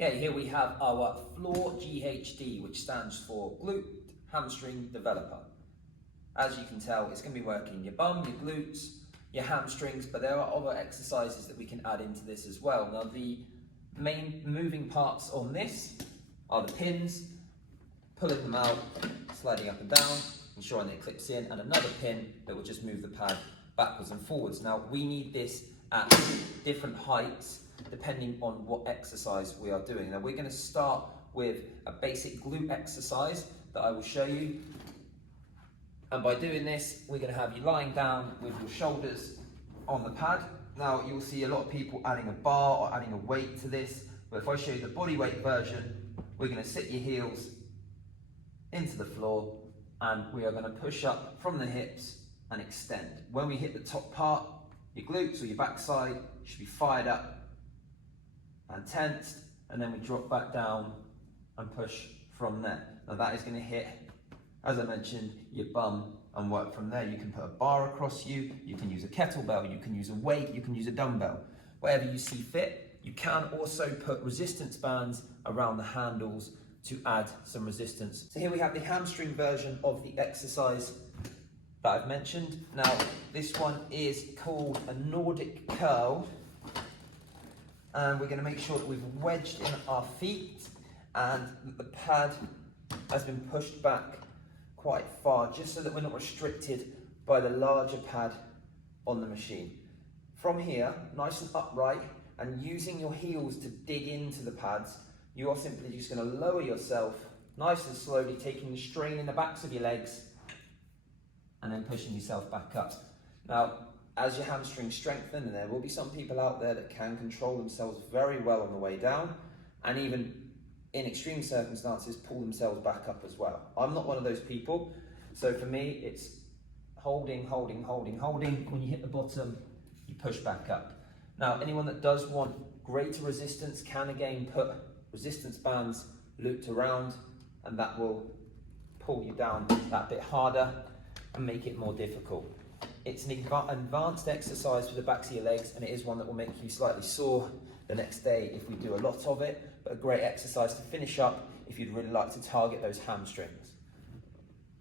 Okay, here we have our floor GHD, which stands for Glute Hamstring Developer. As you can tell, it's going to be working your bum, your glutes, your hamstrings, but there are other exercises that we can add into this as well. Now, the main moving parts on this are the pins, pulling them out, sliding up and down, ensuring that it clips in, and another pin that will just move the pad backwards and forwards. Now, we need this at different heights depending on what exercise we are doing. Now, we're going to start with a basic glute exercise that I will show you. And by doing this, we're going to have you lying down with your shoulders on the pad. Now, you'll see a lot of people adding a bar or adding a weight to this, but if I show you the body weight version, we're going to sit your heels into the floor and we are going to push up from the hips and extend. When we hit the top part, your glutes or your backside should be fired up and tensed, and then we drop back down and push from there. Now that is going to hit, as I mentioned, your bum and work from there. You can put a bar across you, you can use a kettlebell, you can use a weight, you can use a dumbbell, whatever you see fit. You can also put resistance bands around the handles to add some resistance. So here we have the hamstring version of the exercise that I've mentioned. Now this one is called a Nordic curl, and we're going to make sure that we've wedged in our feet and the pad has been pushed back quite far, just so that we're not restricted by the larger pad on the machine. From here, nice and upright, and using your heels to dig into the pads, you are simply just going to lower yourself nice and slowly, taking the strain in the backs of your legs and then pushing yourself back up. Now, as your hamstrings strengthen, and there will be some people out there that can control themselves very well on the way down, and even in extreme circumstances pull themselves back up as well. I'm not one of those people, so for me it's holding, holding, holding, holding. When you hit the bottom, you push back up. Now, anyone that does want greater resistance can again put resistance bands looped around, and that will pull you down that bit harder and make it more difficult. It's an advanced exercise for the backs of your legs, and it is one that will make you slightly sore the next day if we do a lot of it, but a great exercise to finish up if you'd really like to target those hamstrings.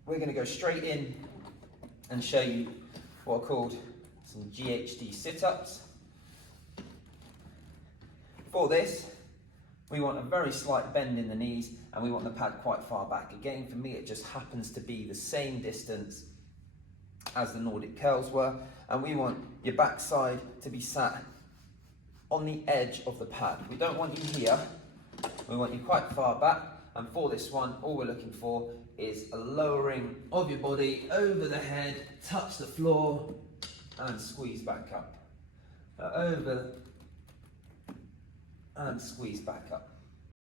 We're going to go straight in and show you what are called some GHD sit-ups. For this, we want a very slight bend in the knees and we want the pad quite far back. Again, for me, it just happens to be the same distance as the Nordic curls were, and we want your backside to be sat on the edge of the pad. We don't want you here, we want you quite far back, and for this one, all we're looking for is a lowering of your body over the head, touch the floor, and squeeze back up. Over and squeeze back up.